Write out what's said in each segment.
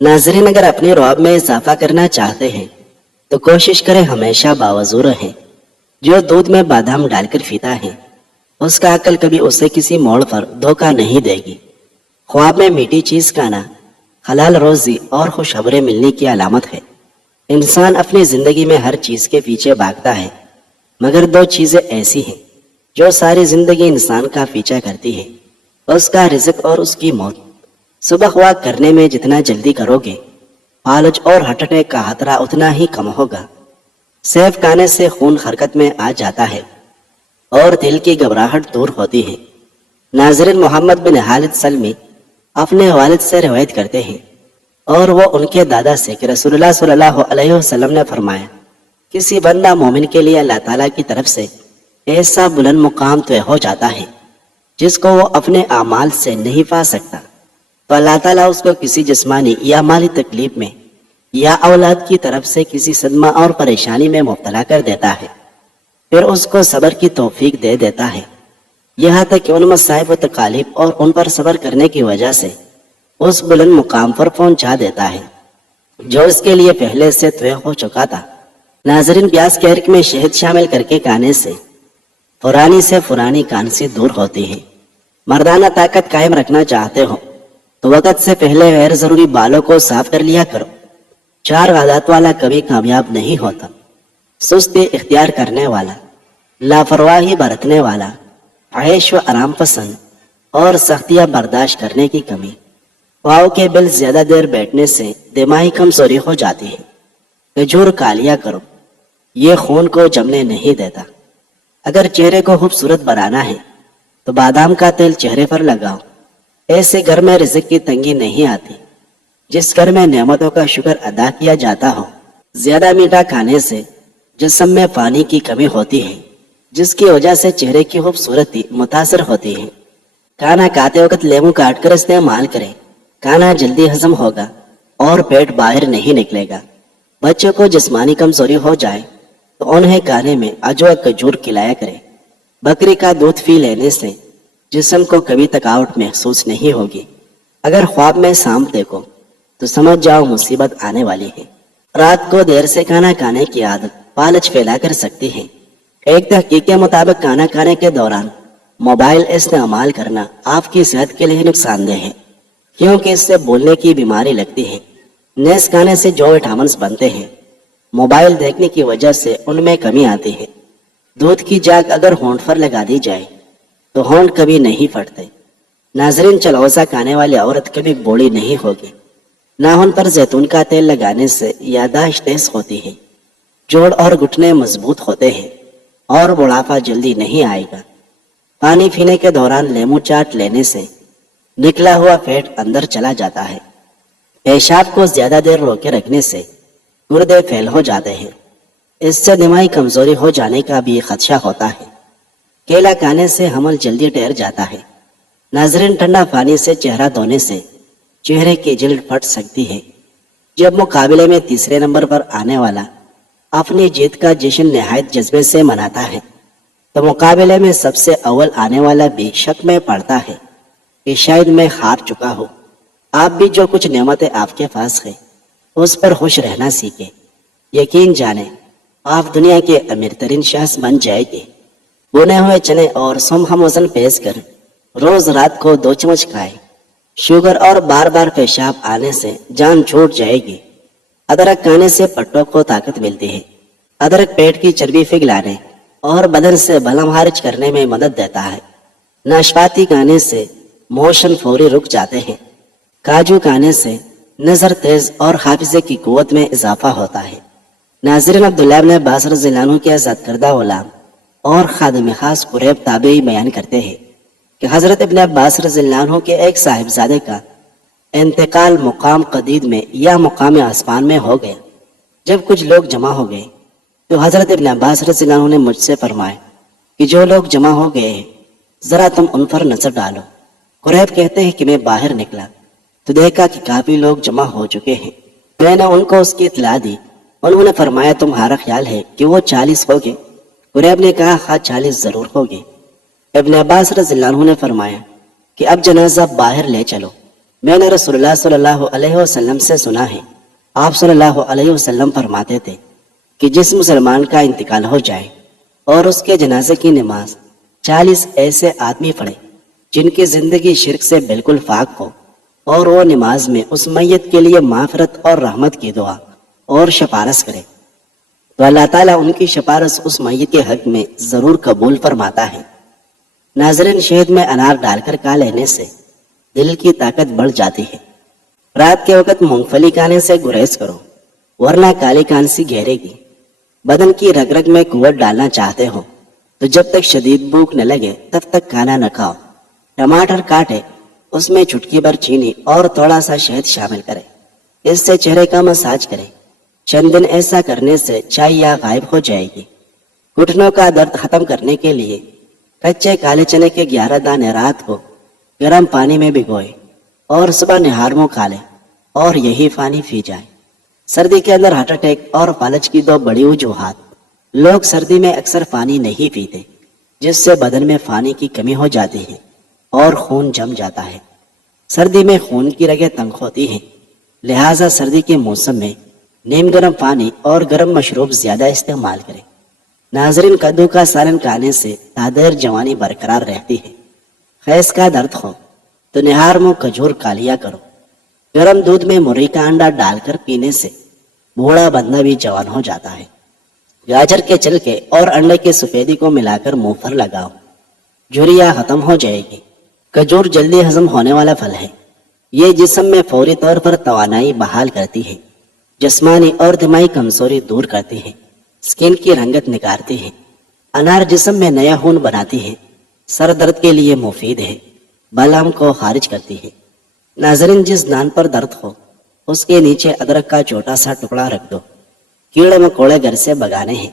ناظرین، اگر اپنی رعب میں اضافہ کرنا چاہتے ہیں تو کوشش کریں ہمیشہ باوضو رہیں۔ جو دودھ میں بادام ڈال کر پیتا ہے اس کا عقل کبھی اسے کسی موڑ پر دھوکہ نہیں دے گی۔ خواب میں میٹھی چیز کھانا حلال روزی اور خوشخبری ملنے کی علامت ہے۔ انسان اپنی زندگی میں ہر چیز کے پیچھے بھاگتا ہے، مگر دو چیزیں ایسی ہیں جو ساری زندگی انسان کا پیچھا کرتی ہے، اس کا رزق اور اس کی موت۔ صبح واک کرنے میں جتنا جلدی کرو گے فالج اور ہارٹ اٹیک کا خطرہ اتنا ہی کم ہوگا۔ سیب کھانے سے خون حرکت میں آ جاتا ہے اور دل کی گھبراہٹ دور ہوتی ہے۔ ناظرین، محمد بن خالد سلمی اپنے والد سے روایت کرتے ہیں اور وہ ان کے دادا سے کہ رسول اللہ صلی اللہ علیہ وسلم نے فرمایا، کسی بندہ مومن کے لیے اللہ تعالیٰ کی طرف سے ایسا بلند مقام طے ہو جاتا ہے جس کو وہ اپنے اعمال سے نہیں پا سکتا، تو اللہ تعالیٰ اس کو کسی جسمانی یا مالی تکلیف میں یا اولاد کی طرف سے کسی صدمہ اور پریشانی میں مبتلا کر دیتا ہے، پھر اس کو صبر کی توفیق دے دیتا ہے، یہاں تک کہ ان مصائب و تکالیف اور ان پر صبر کرنے کی وجہ سے اس بلند مقام پر پہنچا دیتا ہے جو اس کے لیے پہلے سے طے ہو چکا تھا۔ ناظرین، پیاز کے عرق میں شہد شامل کر کے کھانے سے پرانی کانسی دور ہوتی ہے۔ مردانہ طاقت قائم رکھنا چاہتے ہو تو وقت سے پہلے غیر ضروری بالوں کو صاف کر لیا کرو۔ 4 عادات والا کبھی کامیاب نہیں ہوتا: سستی اختیار کرنے والا، لاپرواہی برتنے والا، عیش و آرام پسند اور سختیاں برداشت کرنے کی کمی۔ پاؤں کے بل زیادہ دیر بیٹھنے سے دماغی کمزوری ہو جاتی ہے۔ کھجور کھا لیا کرو، یہ خون کو جمنے نہیں دیتا۔ اگر چہرے کو خوبصورت بنانا ہے تو بادام کا تیل چہرے پر لگاؤ۔ ایسے گھر میں رزق کی تنگی نہیں آتی جس گھر میں نعمتوں کا شکر ادا کیا جاتا ہو۔ زیادہ میٹھا کھانے سے جسم میں پانی کی کمی ہوتی ہے جس کی وجہ سے چہرے کی خوبصورتی متاثر ہوتی ہے۔ کھانا کھاتے وقت لیمو کاٹ کر استعمال کریں، کھانا جلدی ہضم ہوگا اور پیٹ باہر نہیں نکلے گا۔ بچوں کو جسمانی کمزوری ہو جائے تو انہیں کھانے میں اجوا کھجور کھلایا کریں۔ بکری کا دودھ پی لینے سے جسم کو کبھی تھکاوٹ محسوس نہیں ہوگی۔ اگر خواب میں سانپ دیکھو تو سمجھ جاؤ مصیبت آنے والی ہے۔ رات کو دیر سے کھانا کھانے کی عادت فالج پھیلا کر سکتی ہے۔ ایک تحقیق کے مطابق کھانا کھانے کے دوران موبائل استعمال کرنا آپ کی صحت کے لیے نقصان دہ ہے، کیونکہ اس سے بولنے کی بیماری لگتی ہے۔ نیز کھانے سے جو وٹامنس بنتے ہیں موبائل دیکھنے کی وجہ سے ان میں کمی آتی ہے۔ دودھ کی جاگ اگر ہونٹ پر لگا دی جائے تو ہونٹ کبھی نہیں پھٹتے۔ ناظرین، چلوسا کھانے والی عورت کبھی بوڑھی نہیں ہوگی۔ ناخن پر زیتون کا تیل لگانے سے یادداشت تیز ہوتی ہے، جوڑ اور گھٹنے مضبوط ہوتے ہیں اور بڑھاپا جلدی نہیں آئے گا۔ پانی پینے کے دوران لیمو چاٹ لینے سے نکلا ہوا فیٹ اندر چلا جاتا ہے۔ پیشاب کو زیادہ دیر روکے رکھنے سے گردے فیل ہو جاتے ہیں، اس سے دماغی کمزوری ہو جانے کا بھی خدشہ ہوتا ہے۔ کیلا کھانے سے حمل جلدی ٹھہر جاتا ہے۔ ناظرین، ٹھنڈا پانی سے چہرہ دھونے سے چہرے کی جلد پھٹ سکتی ہے۔ جب مقابلے میں تیسرے نمبر پر آنے والا اپنی جیت کا جشن نہایت جذبے سے مناتا ہے تو مقابلے میں سب سے اول آنے والا بھی شک میں پڑتا ہے کہ شاید میں ہار چکا ہوں۔ آپ بھی جو کچھ نعمتیں آپ کے پاس ہیں اس پر خوش رہنا سیکھیں۔ یقین جانیں آپ دنیا کے امیر ترین شخص بن جائے گے۔ بنے ہوئے چنے اور سم ہم وزن پیس کر روز رات کو 2 چمچ کھائیں۔ شوگر اور بار بار پیشاب آنے سے جان چھوٹ جائے گی۔ ادرک کھانے سے پٹوں کو طاقت ملتی ہے۔ ادرک پیٹ کی چربی پگھلانے اور بدن سے بلم خارج کرنے میں مدد دیتا ہے۔ ناشپاتی کھانے سے موشن فوری رک جاتے ہیں۔ کاجو کھانے سے نظر تیز اور حافظے کی قوت میں اضافہ ہوتا ہے۔ ناظرین، عبداللہ بن عباس رضی اللہ عنہ کے آزاد کردہ غلام اور خادم خاص قریب تابعی بیان کرتے ہیں کہ حضرت ابن عباس رضی اللہ عنہ کے ایک صاحبزادے کا انتقال مقام قدید میں یا مقام آسمان میں ہو گیا۔ جب کچھ لوگ جمع ہو گئے تو حضرت ابن عباس رضی اللہ عنہ نے مجھ سے فرمایا کہ جو لوگ جمع ہو گئے ہیں ذرا تم ان پر نظر ڈالو۔ قریب کہتے ہیں کہ میں باہر نکلا تو دیکھا کہ کافی لوگ جمع ہو چکے ہیں۔ میں نے ان کو اس کی اطلاع دی۔ انہوں نے فرمایا تمہارا خیال ہے کہ وہ 40 ہوگے؟ قریب نے کہا ہاں 40 ضرور ہوگے۔ ابن عباس رضی اللہ عنہ نے فرمایا کہ اب جنازہ باہر لے چلو۔ میں نے رسول اللہ صلی اللہ علیہ وسلم سے سنا ہے، آپ صلی اللہ علیہ وسلم فرماتے تھے کہ جس مسلمان کا انتقال ہو جائے اور اس کے جنازے کی نماز 40 ایسے آدمی پڑھے جن کی زندگی شرک سے بالکل پاک ہو، اور وہ نماز میں اس میت کے لیے مغفرت اور رحمت کی دعا اور شفارس کرے، تو اللہ تعالیٰ ان کی شفارس اس میت کے حق میں ضرور قبول فرماتا ہے۔ ناظرین، شہد میں انار ڈال کر کھا لینے سے دل کی طاقت بڑھ جاتی ہے۔ رات کے وقت مونگ پھلی کھانے سے گریز کرو، ورنہ کالی کانسی گھیرے گی۔ بدن کی رگ رگ میں قوت ڈالنا چاہتے ہو تو جب تک شدید بھوک نہ لگے تب تک کھانا نہ کھاؤ۔ ٹماٹر کاٹے، اس میں چٹکی بھر چینی اور تھوڑا سا شہد شامل کریں، اس سے چہرے کا مساج کریں۔ چند دن ایسا کرنے سے چاہیے غائب ہو جائے گی۔ گھٹنوں کا درد ختم کرنے کے لیے کچے کالے چنے کے 11 دانے رات کو گرم پانی میں بھگوئے اور صبح نہار منہ کھا لیں اور یہی پانی پی جائے۔ سردی کے اندر ہارٹ اٹیک اور فالج کی 2 بڑی وجوہات۔ لوگ سردی میں اکثر پانی نہیں پیتے، جس سے بدن میں پانی کی کمی ہو جاتی ہے اور خون جم جاتا ہے۔ سردی میں خون کی رگیں تنگ ہوتی ہیں، لہٰذا سردی کے موسم میں نیم گرم پانی اور گرم مشروب زیادہ استعمال کریں۔ ناظرین، کدو کا سالن کھانے سے تادیر جوانی برقرار رہتی ہے۔ خیز کا درد ہو تو نہار منہ کھجور کھا لیا کرو۔ گرم دودھ میں مرغی کا انڈا ڈال کر پینے سے بوڑھا بندہ بھی جوان ہو جاتا ہے۔ گاجر کے چھلکے اور انڈے کی سفیدی کو ملا کر منہ پر لگاؤ، جھریاں ختم ہو جائے گی۔ کھجور جلدی ہضم ہونے والا پھل ہے، یہ جسم میں فوری طور پر توانائی بحال کرتی ہے، جسمانی اور دماغی کمزوری دور کرتی ہے، سکن کی رنگت نکھارتی ہے۔ انار جسم میں نیا خون بناتی ہے، سر درد کے لیے مفید ہے، بلغم کو خارج کرتی ہے۔ ناظرین، جس دان پر درد ہو اس کے نیچے ادرک کا چھوٹا سا ٹکڑا رکھ دو۔ کیڑے مکوڑے گھر سے بگانے ہیں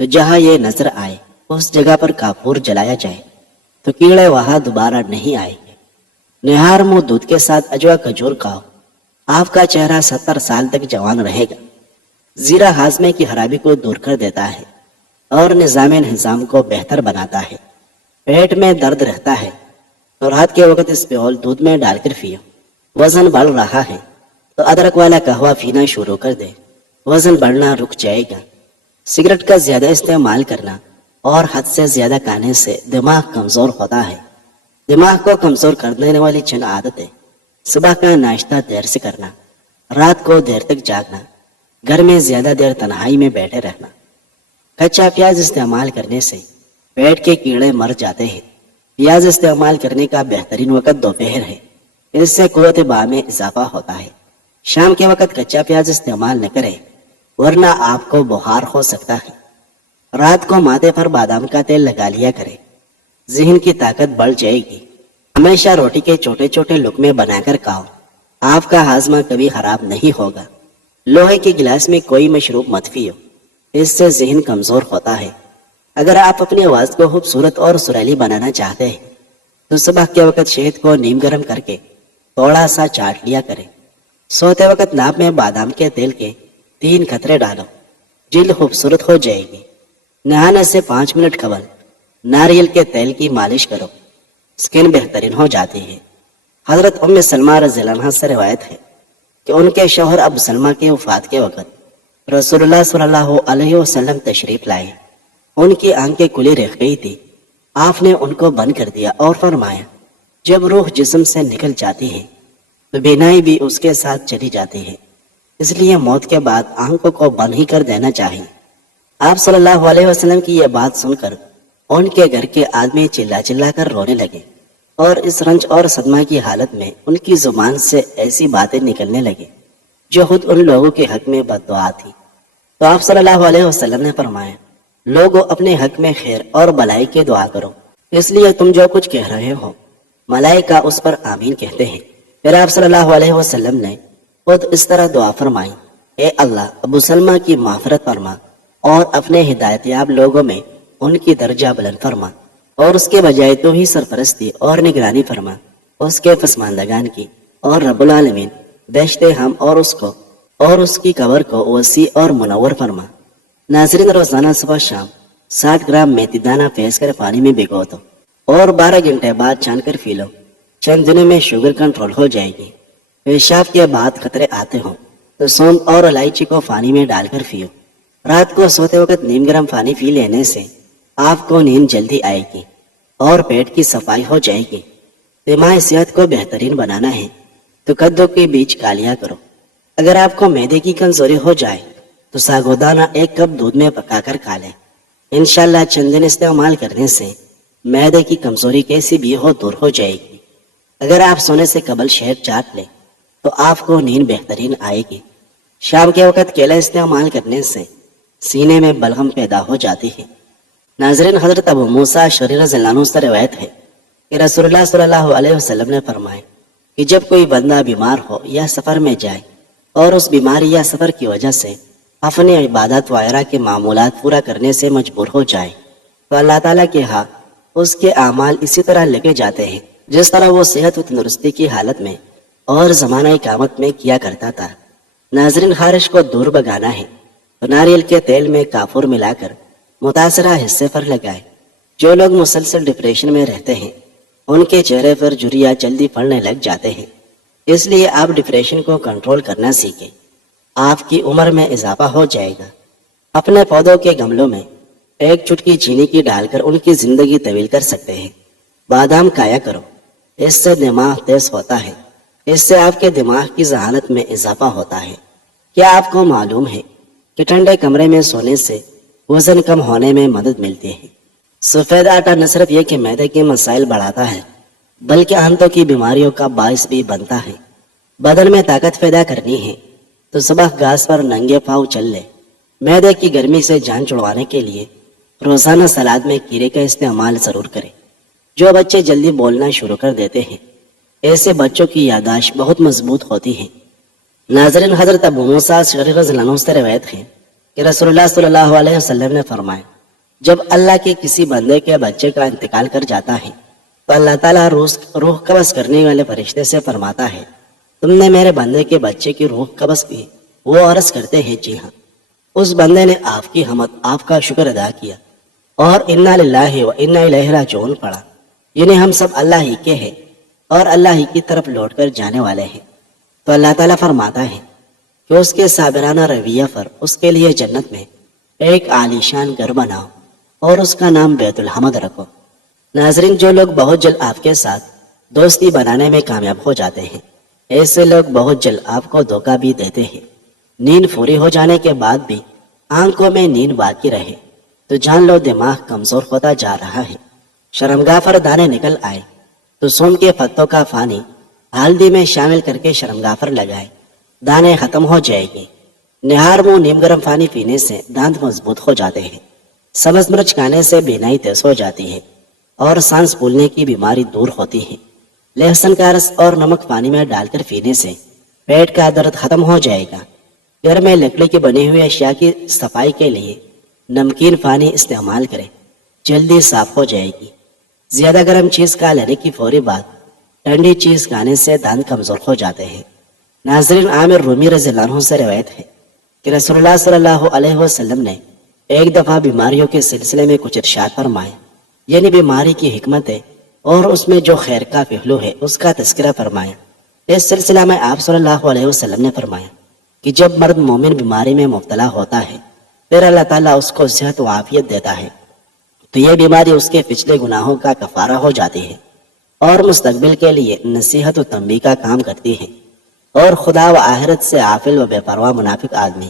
تو جہاں یہ نظر آئے اس جگہ پر کافور جلایا جائے تو کیڑے وہاں دوبارہ نہیں آئیں گے۔ نہار منہ دودھ کے ساتھ اجوا کھجور کھاؤ، آپ کا چہرہ 70 سال تک جوان رہے گا۔ زیرہ ہاضمے کی خرابی کو دور کر دیتا ہے اور نظام کو بہتر بناتا ہے۔ پیٹ میں درد رہتا ہے تو رات کے وقت اس پیول دودھ میں ڈال کر پیو۔ وزن بڑھ رہا ہے تو ادرک والا قہوہ پینا شروع کر دے، وزن بڑھنا رک جائے گا۔ سگریٹ کا زیادہ استعمال کرنا اور حد سے زیادہ کھانے سے دماغ کمزور ہوتا ہے۔ دماغ کو کمزور کر دینے والی چند عادتیں: صبح کا ناشتہ دیر سے کرنا، رات کو دیر تک جاگنا، گھر میں زیادہ دیر تنہائی میں بیٹھے رہنا۔ کچا پیاز استعمال کرنے سے پیٹ کے کیڑے مر جاتے ہیں۔ پیاز استعمال کرنے کا بہترین وقت دوپہر ہے، اس سے قوت باہ میں اضافہ ہوتا ہے۔ شام کے وقت کچا پیاز استعمال نہ کریں ورنہ آپ کو بخار ہو سکتا ہے۔ رات کو ماتھے پر بادام کا تیل لگا لیا کریں، ذہن کی طاقت بڑھ جائے گی۔ ہمیشہ روٹی کے چھوٹے چھوٹے لقمے بنا کر کھاؤ، آپ کا ہاضمہ کبھی خراب نہیں ہوگا۔ لوہے کے گلاس میں کوئی مشروب مت پیو، اس سے ذہن کمزور ہوتا ہے۔ اگر آپ اپنی آواز کو خوبصورت اور سریلی بنانا چاہتے ہیں تو صبح کے وقت شہد کو نیم گرم کر کے تھوڑا سا چاٹ لیا کریں۔ سوتے وقت ناک میں بادام کے تیل کے 3 قطرے ڈالو، جلد خوبصورت ہو جائے گی۔ نہانے سے 5 منٹ قبل ناریل کے تیل کی مالش کرو، سکن بہترین ہو جاتی ہے۔ حضرت ام سلمہ رضی اللہ عنہا سے روایت ہے کہ ان کے شوہر ابو سلمہ کے وفات کے وقت رسول اللہ صلی اللہ علیہ وسلم تشریف لائے۔ ان کی آنکھیں کھلی رہ گئی تھی، آپ نے ان کو بند کر دیا اور فرمایا، جب روح جسم سے نکل جاتی ہے تو بینائی بھی اس کے ساتھ چلی جاتی ہے، اس لیے موت کے بعد آنکھوں کو بند ہی کر دینا چاہیے۔ آپ صلی اللہ علیہ وسلم کی یہ بات سن کر ان کے گھر کے آدمی چلا چلا کر رونے لگے اور اس رنج اور صدمہ کی حالت میں ان کی زبان سے ایسی باتیں نکلنے لگے جو خود ان لوگوں کے حق میں بد دعا تھی۔ تو آپ صلی اللہ علیہ وسلم نے فرمایا، لوگوں اپنے حق میں خیر اور بھلائی کی دعا کرو، اس لیے تم جو کچھ کہہ رہے ہو ملائکہ اس پر آمین کہتے ہیں۔ پھر آپ صلی اللہ علیہ وسلم نے خود اس طرح دعا فرمائی، اے اللہ، ابو سلمہ کی مغفرت فرما اور اپنے ہدایت یاب لوگوں میں ان کی درجہ بلند فرما، اور اس کے بجائے تو ہی سرپرستی اور نگرانی فرما اس کے پسماندگان کی، اور رب العالمین بہشت ہم اور اس کو اور اس کی قبر کو وسیع اور منور فرما۔ ناظرین، روزانہ صبح شام 60 گرام میتھی دانہ پیس کر پانی میں بھگو دو اور 12 گھنٹے بعد چھان کر پی لو۔ چند دنوں میں شوگر کنٹرول ہو جائے گی۔ پیشاب کے بعد خطرے آتے ہوں تو سونف اور الائچی کو پانی میں ڈال کر پیو۔ رات کو سوتے وقت نیم گرم پانی پی لینے سے آپ کو نیند جلدی آئے گی اور پیٹ کی صفائی ہو جائے گی۔ دماغی صحت کو بہترین بنانا ہے تو کدو کے بیج کھا لیا کرو۔ اگر آپ کو معدے کی کمزوری ہو جائے تو ساگودانہ 1 کپ دودھ میں پکا کر کھا لیں۔ انشاءاللہ چند دن استعمال کرنے سے معدے کی کمزوری کیسی بھی ہو دور ہو جائے گی۔ اگر آپ سونے سے قبل شہد چاٹ لیں تو آپ کو نیند بہترین آئے گی۔ شام کے وقت کیلا استعمال کرنے سے سینے میں بلغم پیدا ہو جاتی ہے۔ ناظرین، حضرت ابو موسیٰ اشعری رضی اللہ عنہ سے روایت ہے کہ رسول اللہ صلی اللہ علیہ وسلم نے فرمایا کہ جب کوئی بندہ بیمار ہو یا سفر میں جائے اور اس بیماری یا سفر کی وجہ سے اپنی عبادت وغیرہ کے معمولات پورا کرنے سے مجبور ہو جائے تو اللہ تعالیٰ کے ہاں اس کے اعمال اسی طرح لگے جاتے ہیں جس طرح وہ صحت و تندرستی کی حالت میں اور زمانہ اقامت میں کیا کرتا تھا۔ ناظرین، خارش کو دور بگانا ہے تو ناریل کے تیل میں کافور ملا کر متاثرہ حصے پر لگائے۔ جو لوگ مسلسل ڈپریشن میں رہتے ہیں ان کے چہرے پر جھریاں جلدی پڑنے لگ جاتے ہیں، اس لیے آپ ڈپریشن کو کنٹرول کرنا سیکھیں، آپ کی عمر میں اضافہ ہو جائے گا۔ اپنے پودوں کے گملوں میں 1 چٹکی چینی کی ڈال کر ان کی زندگی طویل کر سکتے ہیں۔ بادام کھایا کرو، اس سے دماغ تیز ہوتا ہے، اس سے آپ کے دماغ کی ذہانت میں اضافہ ہوتا ہے۔ کیا آپ کو معلوم ہے کہ ٹھنڈے کمرے میں سونے سے وزن کم ہونے میں مدد ملتی ہے؟ سفید آٹا نہ صرف یہ کہ معدے کے مسائل بڑھاتا ہے بلکہ آنتوں کی بیماریوں کا باعث بھی بنتا ہے۔ بدن میں طاقت پیدا کرنی ہے تو صبح گھاس پر ننگے پاؤں چل لے۔ معدے کی گرمی سے جان چھڑوانے کے لیے روزانہ سلاد میں کھیرے کا استعمال ضرور کریں۔ جو بچے جلدی بولنا شروع کر دیتے ہیں ایسے بچوں کی یادداشت بہت مضبوط ہوتی ہے۔ ناظرین، حضرت ابو موسیٰ اشعری رضی اللہ عنہ سے روایت ہے کہ رسول اللہ صلی اللہ علیہ وسلم نے فرمایا جب اللہ کے کسی بندے کے بچے کا انتقال کر جاتا ہے تو اللہ تعالیٰ روح قبض کرنے والے فرشتے سے فرماتا ہے تم نے میرے بندے کے بچے کی روح قبض کی؟ وہ عرض کرتے ہیں جی ہاں۔ اس بندے نے آپ کی حمد، آپ کا شکر ادا کیا اور انا للہ و انا الیہ راجعون پڑھا، یعنی ہم سب اللہ ہی کے ہیں اور اللہ ہی کی طرف لوٹ کر جانے والے ہیں۔ تو اللہ تعالیٰ فرماتا ہے کہ اس کے صابرانہ رویہ پر اس کے لیے جنت میں ایک عالیشان گھر بناؤ اور اس کا نام بیت الحمد رکھو۔ ناظرین، جو لوگ بہت جلد آپ کے ساتھ دوستی بنانے میں کامیاب ہو جاتے ہیں ایسے لوگ بہت جلد آپ کو دھوکہ بھی دیتے ہیں۔ نیند پوری ہو جانے کے بعد بھی آنکھوں میں نیند باقی رہے تو جان لو دماغ کمزور ہوتا جا رہا ہے۔ شرمگاہ پر دانے نکل آئے تو سون کے پتوں کا پانی ہلدی میں شامل کر کے شرمگاہ پر لگائے، دانے ختم ہو جائے گی۔ نہار منہ نیم گرم پانی پینے سے دانت مضبوط ہو جاتے ہیں۔ سبز مرچ کھانے سے بینائی تیز ہو جاتی ہے اور سانس پھولنے کی بیماری دور ہوتی ہے۔ لہسن کا رس اور نمک پانی میں ڈال کر پینے سے پیٹ کا درد ختم ہو جائے گا۔ گھر میں لکڑی کی بنی ہوئی اشیاء کی صفائی کے لیے نمکین پانی استعمال کریں، جلدی صاف ہو جائے گی۔ زیادہ گرم چیز کھا لینے کی فوری بعد ٹھنڈی چیز کھانے سے دانت کمزور ہو جاتے ہیں۔ ناظرین، عامر رومی رضی اللہ عنہ سے روایت ہے کہ رسول اللہ صلی اللہ علیہ وسلم نے ایک دفعہ بیماریوں کے سلسلے میں کچھ ارشاد فرمائے، یعنی بیماری کی حکمت ہے اور اس میں جو خیر کا پہلو ہے اس کا تذکرہ فرمایا۔ اس سلسلہ میں آپ صلی اللہ علیہ وسلم نے فرمایا کہ جب مرد مومن بیماری میں مبتلا ہوتا ہے پھر اللہ تعالیٰ اس کو صحت و عافیت دیتا ہے تو یہ بیماری اس کے پچھلے گناہوں کا کفارہ ہو جاتی ہے اور مستقبل کے لیے نصیحت و تنبیہ کا کام کرتی ہے۔ اور خدا و آخرت سے غافل و بے پرواہ منافق آدمی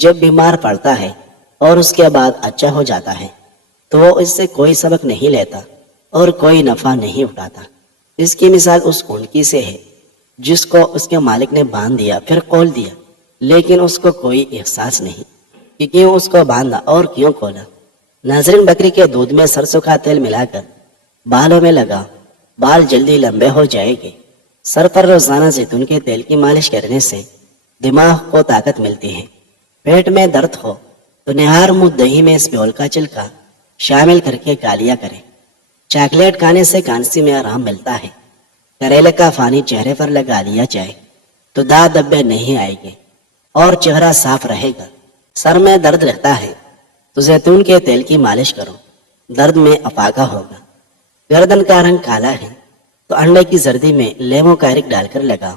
جب بیمار پڑتا ہے اور اس کے بعد اچھا ہو جاتا ہے تو وہ اس سے کوئی سبق نہیں لیتا اور کوئی نفع نہیں اٹھاتا۔ اس کی مثال اس اونٹکی سے ہے جس کو اس کے مالک نے باندھ دیا پھر کھول دیا، لیکن اس کو کوئی احساس نہیں کہ کیوں اس کو باندھا اور کیوں کھولا۔ ناظرین، بکری کے دودھ میں سرسوں کا تیل ملا کر بالوں میں لگا، بال جلدی لمبے ہو جائے گے۔ سر پر روزانہ زیتون کے تیل کی مالش کرنے سے دماغ کو طاقت ملتی ہے۔ پیٹ میں درد ہو تو نہار منہ دہی میں اسپیول کا چھلکا شامل کر کے کھا لیا کریں۔ چاکلیٹ کھانے سے کانسی میں آرام ملتا ہے۔ کریلے کا پانی چہرے پر لگا لیا جائے تو داغ دھبے نہیں آئے گے اور چہرہ صاف رہے گا۔ سر میں درد رہتا ہے تو زیتون کے تیل کی مالش کرو، درد میں افاقہ ہوگا۔ گردن کا رنگ کالا ہے تو انڈے کی زردی میں لیمو کا ایرک ڈال کر لگاؤ،